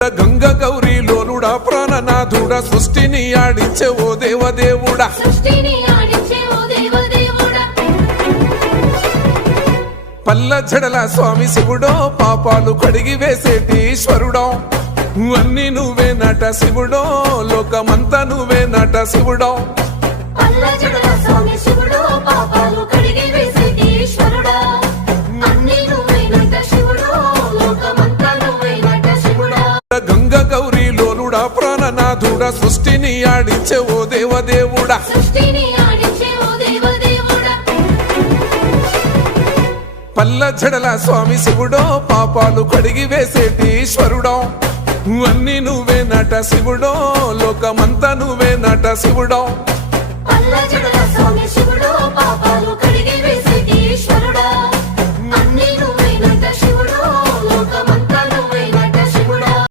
గంగ గౌరీ లోలుడా ప్రాణనాథుడా సృష్టిని ఆడించే ఓ దేవదేవుడా పల్ల జడల స్వామి శివుడో పాపాలు కడిగి వేసేటి ఈశ్వరుడో అన్ని నువ్వే నట శివుడో లోకమంతా నువ్వే నట శివుడో గంగ గౌరీ లోలుడా ప్రాణనాథుడా సృష్టిని ఆడించే ఓ దేవదేవుడా పల్ల జడల స్వామి శివుడో పాపాలు కడిగి వేసేటి ఈశ్వరుడో అన్ని నువ్వే నట శివుడో లోకమంతా నువ్వే నట శివుడో పల్ల జడల స్వామి శివుడో పాపాలు కడిగి